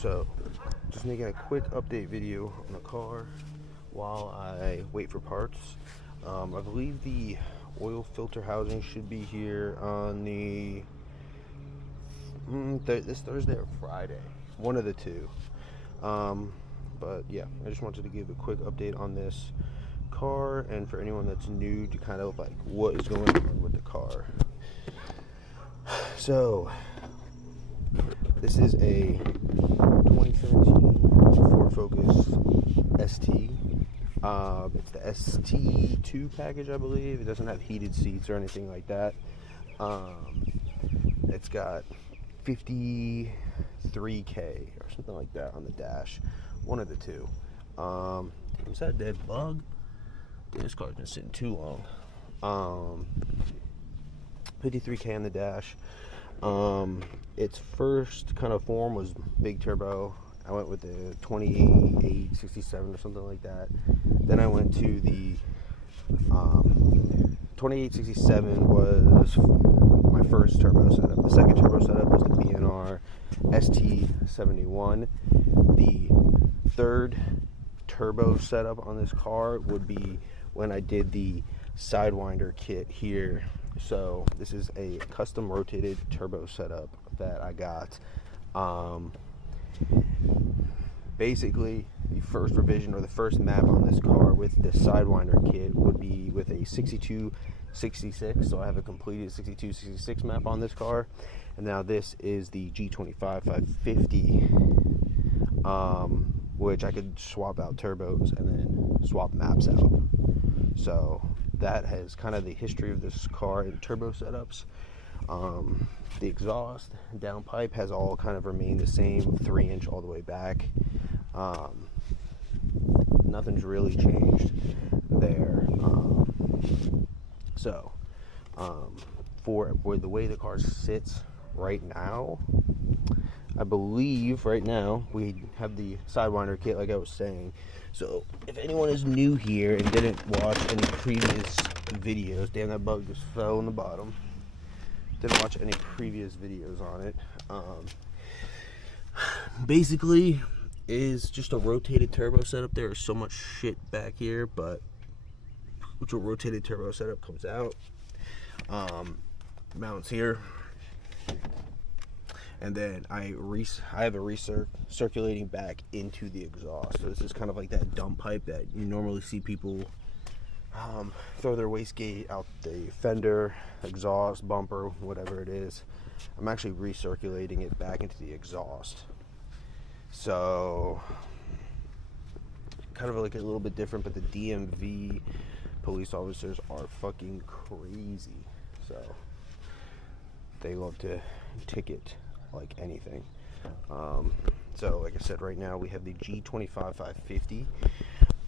So, just making a quick update video on the car while I wait for parts. I believe the oil filter housing should be here on this Thursday or Friday, one of the two. But yeah, I just wanted to give a quick update on this car, and for anyone that's new to kind of like what is going on with the car. So this is a 2017 Ford Focus ST. It's the ST2 package, I believe. It doesn't have heated seats or anything like that. It's got 53K or something like that on the dash. One of the two. Is that a dead bug? This car's been sitting too long. 53K on the dash. Its first kind of form was big turbo. I went with the 2867 or something like that. Then I went to the 2867 was my first turbo setup. The second turbo setup was the B&R ST71. The third turbo setup on this car would be when I did the SIDEWINDER kit here. So this is a custom rotated turbo setup that I got. Basically, the first revision or the first map on this car with the SIDEWINDER kit would be with a 6266. So I have a completed 6266 map on this car, and now this is the G25 550, which I could swap out turbos and then swap maps out. So that has kind of the history of this car in turbo setups. The exhaust downpipe has all kind of remained the same, 3-inch all the way back. Nothing's really changed there. For the way the car sits right now, I believe right now we have the SIDEWINDER kit, like I was saying. So if anyone is new here and didn't watch any previous videos, damn, that bug just fell in the bottom. Didn't watch any previous videos on it. Basically, is just a rotated turbo setup. There is so much shit back here, but which a rotated turbo setup comes out. Mounts here. And then I have a recirculating back into the exhaust. So this is kind of like that dump pipe that you normally see people throw their wastegate out the fender, exhaust, bumper, whatever it is. I'm actually recirculating it back into the exhaust. So kind of like a little bit different, but the DMV police officers are fucking crazy. So they love to ticket like anything. So like I said, right now we have the G25 550,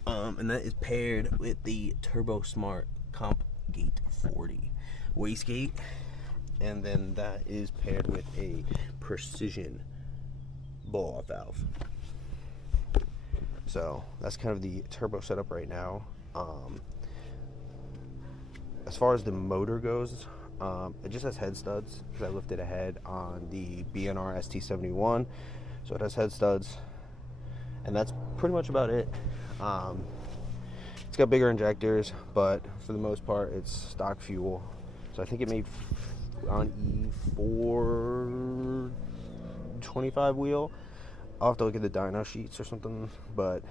and that is paired with the Turbo Smart Comp Gate 40 wastegate, and then that is paired with a precision blow-off valve. So that's kind of the turbo setup right now. As far as the motor goes, it just has head studs because I lifted ahead on the B&R ST71, so it has head studs, and that's pretty much about it. It's got bigger injectors, but for the most part it's stock fuel. So I think it made on E425 wheel. I'll have to look at the dyno sheets or something, but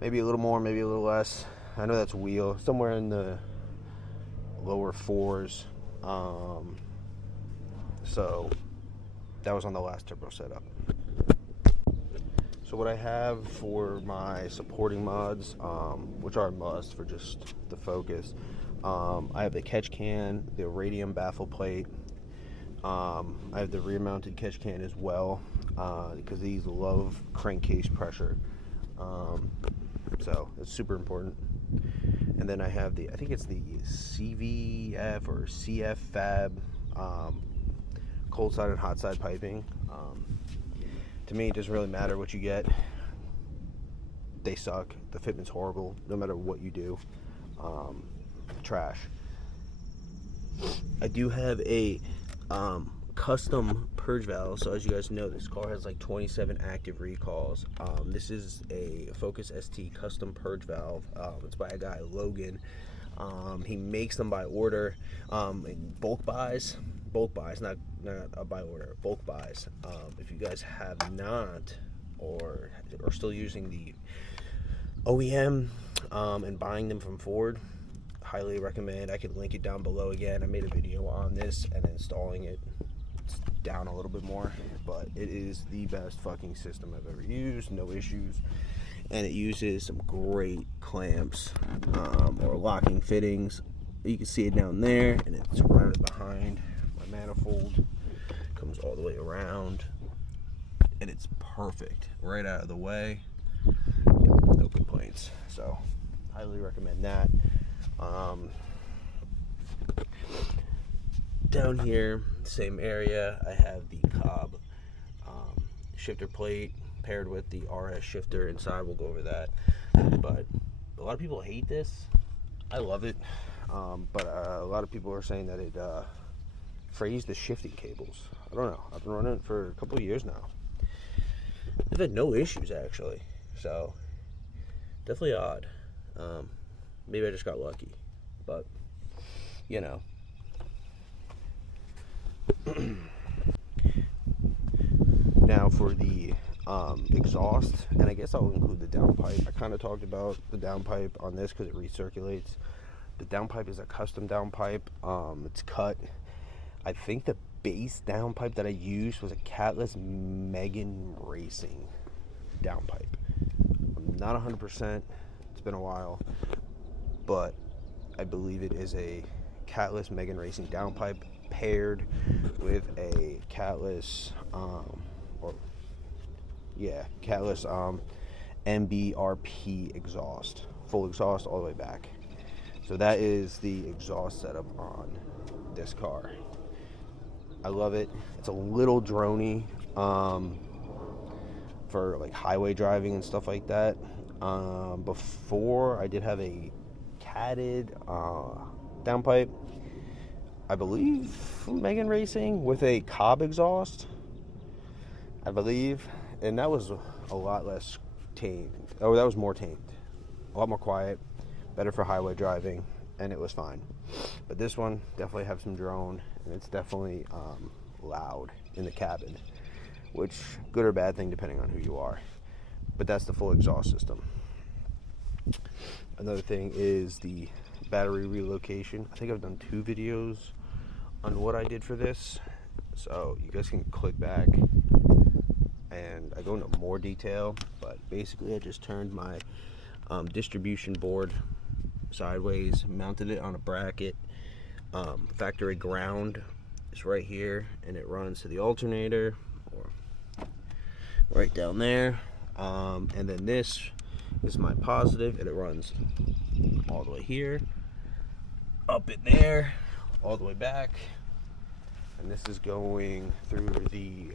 maybe a little more, maybe a little less. I know that's wheel, somewhere in the lower fours. So that was on the last turbo setup. So what I have for my supporting mods, which are a must for just the Focus, I have the catch can, the Radium baffle plate. I have the rear mounted catch can as well, because these love crankcase pressure. So it's super important. And then I have I think it's the CVF or CF Fab cold side and hot side piping. To me, it doesn't really matter what you get. They suck. The fitment's horrible, no matter what you do. Trash. I do have a custom purge valve. So as you guys know, this car has like 27 active recalls. This is a Focus ST custom purge valve. It's by a guy, Logan. He makes them by order, in bulk buys, not by order, bulk buys. If you guys have not or are still using the OEM and buying them from Ford, highly recommend. I could link it down below again. I made a video on this and installing it. It's down a little bit more, but it is the best fucking system I've ever used. No issues. And it uses some great clamps or locking fittings. You can see it down there, and it's rounded behind my manifold. Comes all the way around, and it's perfect. Right out of the way. No complaints. So, highly recommend that. Down here, same area, I have the Cobb shifter plate paired with the RS shifter inside. We'll go over that. But a lot of people hate this. I love it. But a lot of people are saying that it frays the shifting cables. I don't know. I've been running it for a couple of years now. I've had no issues, actually. So, definitely odd. Maybe I just got lucky. But, you know. Now for the exhaust, and I guess I'll include the downpipe. I kind of talked about the downpipe on this because it recirculates. The downpipe is a custom downpipe. It's cut. I think the base downpipe that I used was a Catless Megan Racing downpipe. I'm not 100%. It's been a while, but I believe it is a Catless Megan Racing downpipe paired with a Catless Catless MBRP exhaust, full exhaust all the way back. So that is the exhaust setup on this car. I love it. It's a little droney for like highway driving and stuff like that. Before I did have a catted downpipe, I believe Megan Racing with a Cobb exhaust, I believe, and that was a lot less tamed. Oh, that was more tamed, a lot more quiet, better for highway driving, and it was fine. But this one definitely have some drone, and it's definitely loud in the cabin, which good or bad thing depending on who you are. But that's the full exhaust system. Another thing is the battery relocation. I think I've done 2 videos on what I did for this, so you guys can click back and I go into more detail. But basically I just turned my distribution board sideways, mounted it on a bracket. Factory ground is right here, and it runs to the alternator or right down there, and then this is my positive, and it runs all the way here, up in there, all the way back, and this is going through the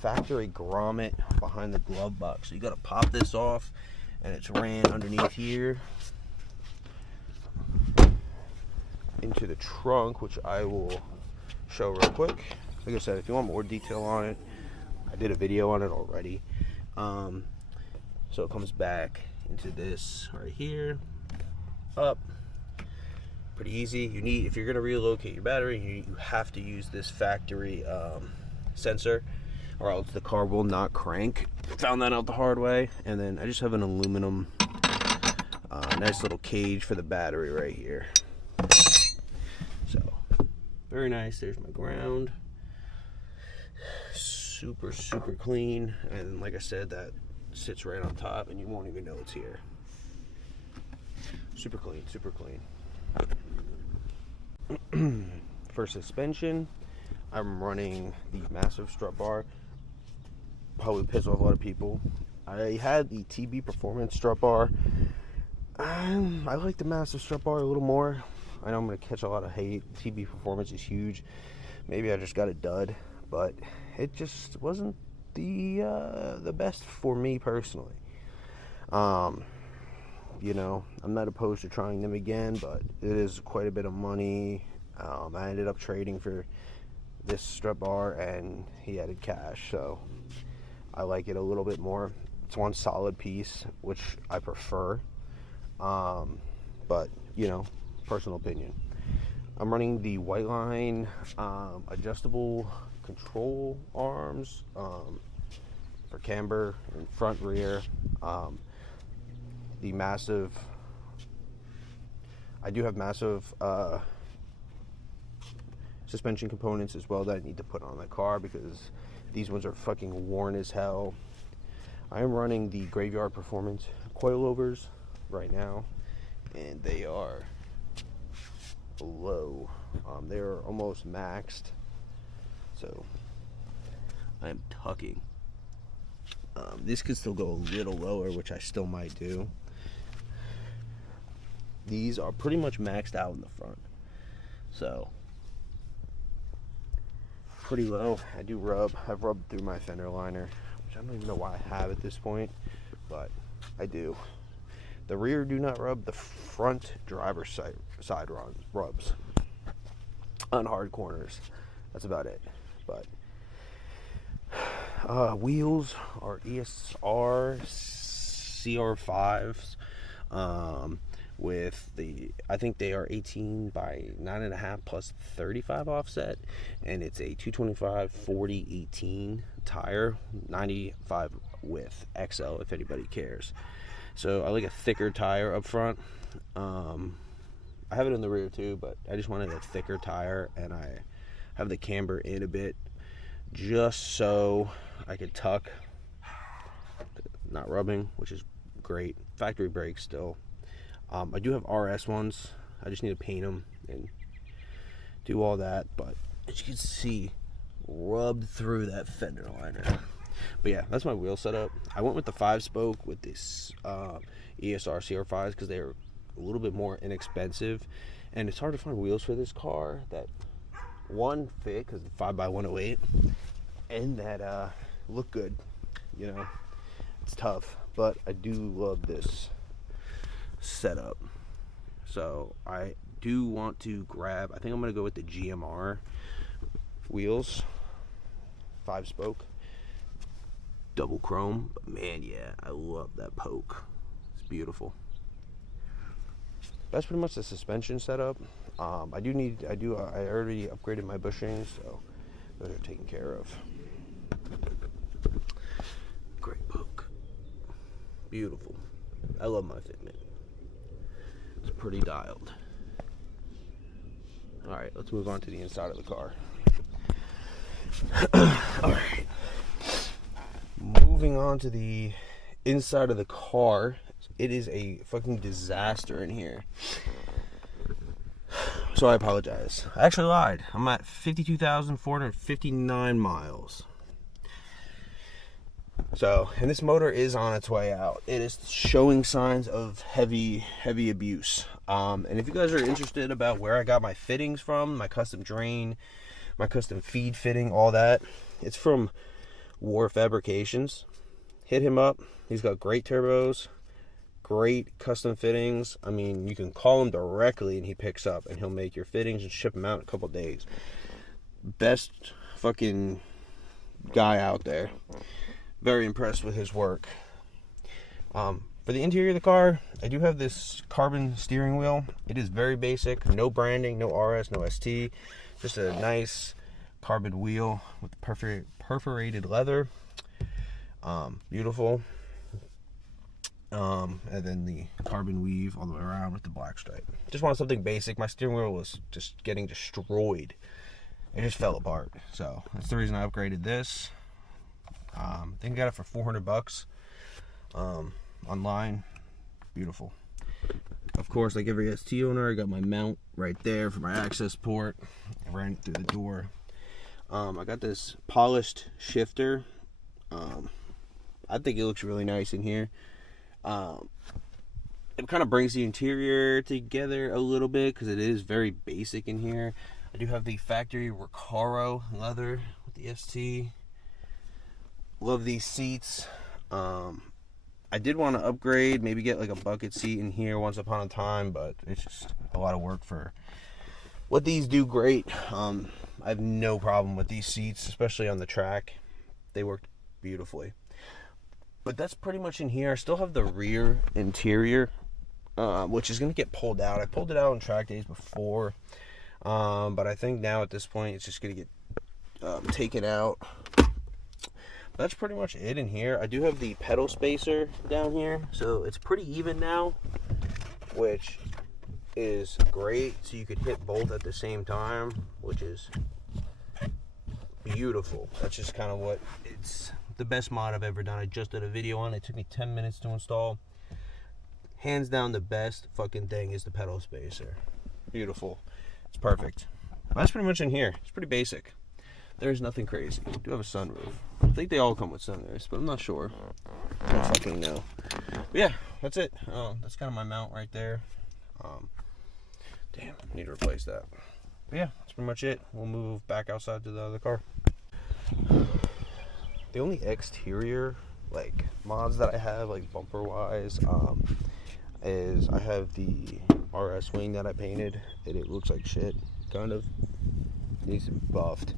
factory grommet behind the glove box. So you got to pop this off, and it's ran underneath here into the trunk, which I will show real quick. Like I said, if you want more detail on it, I did a video on it already. So it comes back into this right here, up, pretty easy. You need, if you're gonna relocate your battery, you have to use this factory sensor, or else the car will not crank. Found that out the hard way. And then I just have an aluminum nice little cage for the battery right here. So very nice. There's my ground, super clean, and like I said, that sits right on top and you won't even know it's here. Super clean. For suspension, I'm running the massive strut bar. Probably piss off a lot of people. I had the TB Performance strut bar. I like the massive strut bar a little more. I know I'm going to catch a lot of hate. TB Performance is huge. Maybe I just got a dud, but it just wasn't the best for me personally. You know, I'm not opposed to trying them again, but it is quite a bit of money. I ended up trading for this strut bar, and he added cash, so I like it a little bit more. It's one solid piece, which I prefer, but you know, personal opinion. I'm running the white line adjustable control arms for camber and front, rear. The massive, I do have massive suspension components as well that I need to put on the car because these ones are fucking worn as hell. I am running the Graveyard Performance coilovers right now, and they are low. They're almost maxed, so I am tucking. This could still go a little lower, which I still might do. These are pretty much maxed out in the front, so pretty low. I do rub. I've rubbed through my fender liner, which I don't even know why I have at this point, but I do. The rear do not rub. The front driver's side rubs on hard corners. That's about it. But wheels are ESR CR5s with the, I think they are 18 by 9.5 plus 35 offset, and it's a 225 40 18 tire, 95 width XL if anybody cares. So I like a thicker tire up front. I have it in the rear too, but I just wanted a thicker tire, and I have the camber in a bit just so I could tuck, not rubbing, which is great. Factory brakes still. I do have RS ones. I just need to paint them and do all that, but as you can see, rubbed through that fender liner. But yeah, that's my wheel setup. I went with the 5-spoke with this ESR CR5s because they're a little bit more inexpensive, and it's hard to find wheels for this car that one fit because the 5x108 and that look good. You know, it's tough, but I do love this setup. So I do want to grab, I think I'm gonna go with the GMR wheels, 5-spoke, double chrome. But man, yeah, I love that poke. It's beautiful. That's pretty much the suspension setup. I already upgraded my bushings, so those are taken care of. Great poke. Beautiful. I love my Fitment. It's pretty dialed. Alright, let's move on to the inside of the car. Alright. Moving on to the inside of the car. It is a fucking disaster in here. So I apologize. I actually lied. I'm at 52,459 miles. So, and this motor is on its way out. It is showing signs of heavy abuse. And if you guys are interested about where I got my fittings from, my custom drain, my custom feed fitting, all that, it's from War Fabrications. Hit him up. He's got great turbos, great custom fittings. I mean, you can call him directly and he picks up and he'll make your fittings and ship them out in a couple days. Best fucking guy out there. Very impressed with his work. For the interior of the car, I do have this carbon steering wheel. It is very basic, no branding, no RS, no ST, just a nice carbon wheel with perforated leather. Beautiful. And then the carbon weave all the way around with the black stripe. Just wanted something basic. My steering wheel was just getting destroyed. It just fell apart. So that's the reason I upgraded this. I think I got it for $400 online. Beautiful. Of course, like every ST owner, I got my mount right there for my access port. I ran it through the door. I got this polished shifter. I think it looks really nice in here. It kind of brings the interior together a little bit because it is very basic in here. I do have the factory Recaro leather with the ST. Love these seats. I did want to upgrade, maybe get like a bucket seat in here once upon a time, but it's just a lot of work for what these do great. I I have no problem with these seats, especially on the track. They worked beautifully. But that's pretty much in here. I still have the rear interior, which is going to get pulled out. I pulled it out on track days before, but I think now at this point it's just going to get taken out. That's pretty much it in here. I do have the pedal spacer down here, so it's pretty even now, which is great. So you could hit both at the same time, which is beautiful. That's just kind of what it's the best mod I've ever done. I just did a video on it. It took me 10 minutes to install. Hands down, the best fucking thing is the pedal spacer. Beautiful. It's perfect. That's pretty much in here. It's pretty basic. There's nothing crazy. I do have a sunroof. I think they all come with sunroofs, but I'm not sure. I don't fucking know. But yeah, that's it. That's kind of my mount right there. Damn, I need to replace that. But yeah, that's pretty much it. We'll move back outside to the other car. The only exterior like mods that I have, like bumper wise, is I have the RS wing that I painted. It looks like shit, kind of. Needs to be buffed.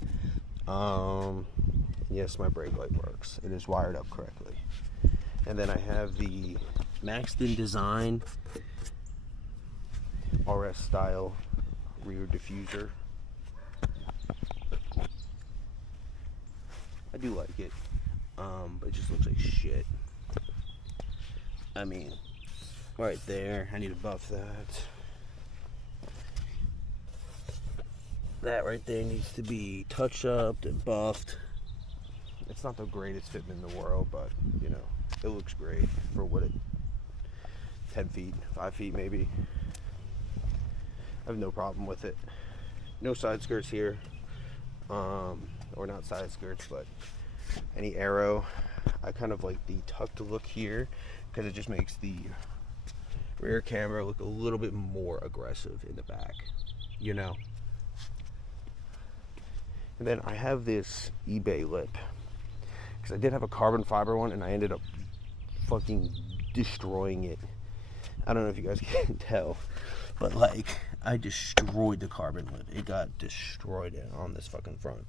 Yes, my brake light works. It is wired up correctly. And then I have the Maxed In Design RS style rear diffuser. I do like it, but it just looks like shit. I mean, right there, I need to buff that. That right there needs to be touched up and buffed. It's not the greatest fitment in the world, but you know, it looks great for what it 10 feet, 5 feet maybe. I have no problem with it. No side skirts here, or not side skirts, but any arrow. I kind of like the tucked look here because it just makes the rear camera look a little bit more aggressive in the back, you know. And then I have this eBay lip because I did have a carbon fiber one and I ended up fucking destroying it. I don't know if you guys can tell, but like I destroyed the carbon lip. It got destroyed on this fucking front,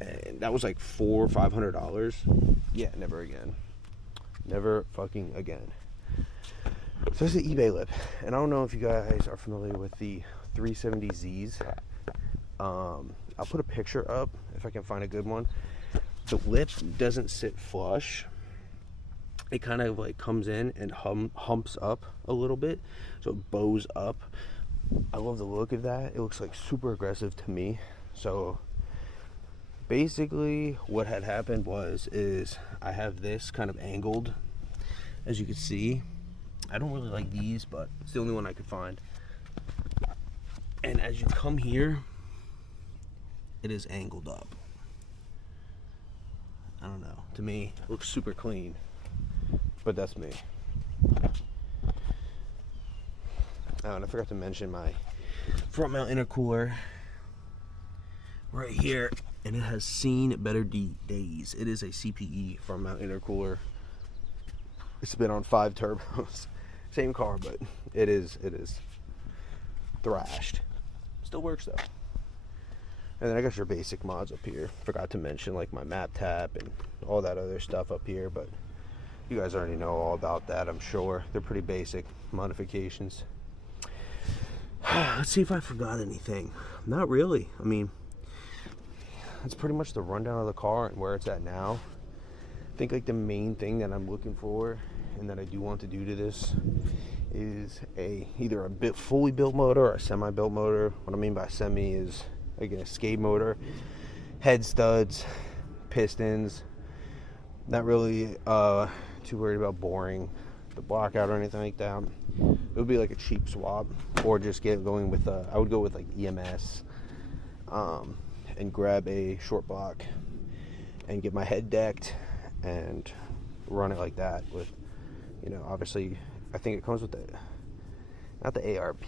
and that was like $400 or $500. Yeah, never again. Never fucking again. So this is the eBay lip, and I don't know if you guys are familiar with the 370Zs. I'll put a picture up if I can find a good one. The lip doesn't sit flush. It kind of like comes in and humps up a little bit, so it bows up. I love the look of that. It looks like super aggressive to me. So basically what had happened is I have this kind of angled, as you can see. I don't really like these, but it's the only one I could find. And as you come here, it is angled up. I don't know. To me, it looks super clean, but that's me. Oh, and I forgot to mention my front mount intercooler right here, and it has seen better days. It is a CPE front mount intercooler. It's been on 5 turbos. Same car, but it is thrashed. Still works though. And then I got your basic mods up here. Forgot to mention like my map tap and all that other stuff up here, but you guys already know all about that, I'm sure. They're pretty basic modifications. Let's see if I forgot anything. Not really. I mean, that's pretty much the rundown of the car and where it's at now. I think like the main thing that I'm looking for and that I do want to do to this is either a fully built motor or a semi-built motor. What I mean by semi is like an escape motor, head studs, pistons. Not really too worried about boring the block out or anything like that. It would be like a cheap swap, or just going with I would go with like EMS, and grab a short block and get my head decked and run it like that with, you know, obviously I think it comes with not the ARP.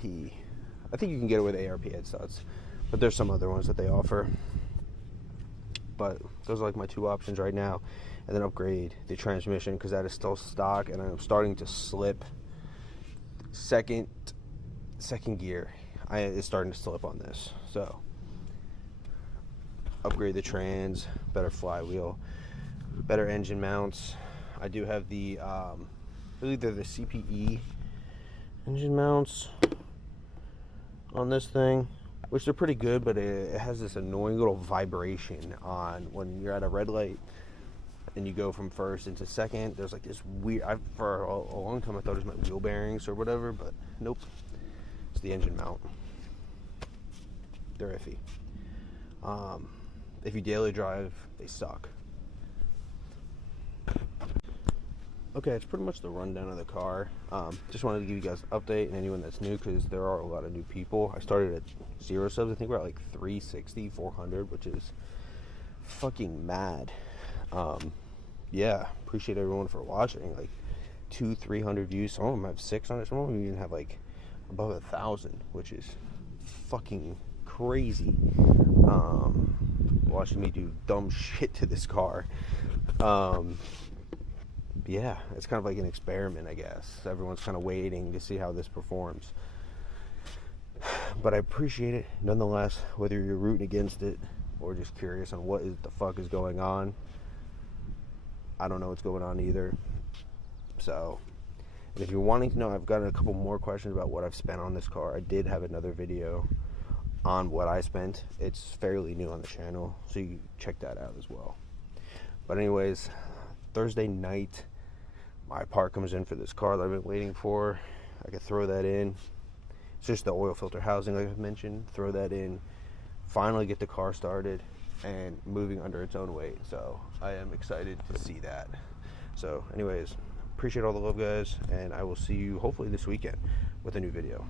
I think you can get it with ARP head studs, but there's some other ones that they offer. But those are like my 2 options right now. And then upgrade the transmission because that is still stock, and I'm starting to slip. Second gear, it's starting to slip on this. So upgrade the trans, better flywheel, better engine mounts. I do have the I believe they're the CPE engine mounts on this thing, which they're pretty good, but it has this annoying little vibration on when you're at a red light and you go from first into second. There's like this weird, for a long time I thought it was my wheel bearings or whatever, but nope, it's the engine mount. They're iffy. If you daily drive, they suck. Okay, it's pretty much the rundown of the car. Just wanted to give you guys an update, and anyone that's new, because there are a lot of new people. I started at 0 subs. I think we're at like 360, 400, which is fucking mad. Yeah, appreciate everyone for watching. Like 200-300 views. Some of them have 600. Some of them even have like above 1,000, which is fucking crazy. Watching me do dumb shit to this car. Yeah, it's kind of like an experiment, I guess. Everyone's kind of waiting to see how this performs. But I appreciate it nonetheless, whether you're rooting against it or just curious on what the fuck is going on. I don't know what's going on either. So, and if you're wanting to know, I've gotten a couple more questions about what I've spent on this car. I did have another video on what I spent. It's fairly new on the channel, so you can check that out as well. But anyways, Thursday night, my part comes in for this car that I've been waiting for. I could throw that in. It's just the oil filter housing, like I've mentioned. Throw that in, finally get the car started and moving under its own weight. So I am excited to see that. So anyways, appreciate all the love, guys, and I will see you hopefully this weekend with a new video.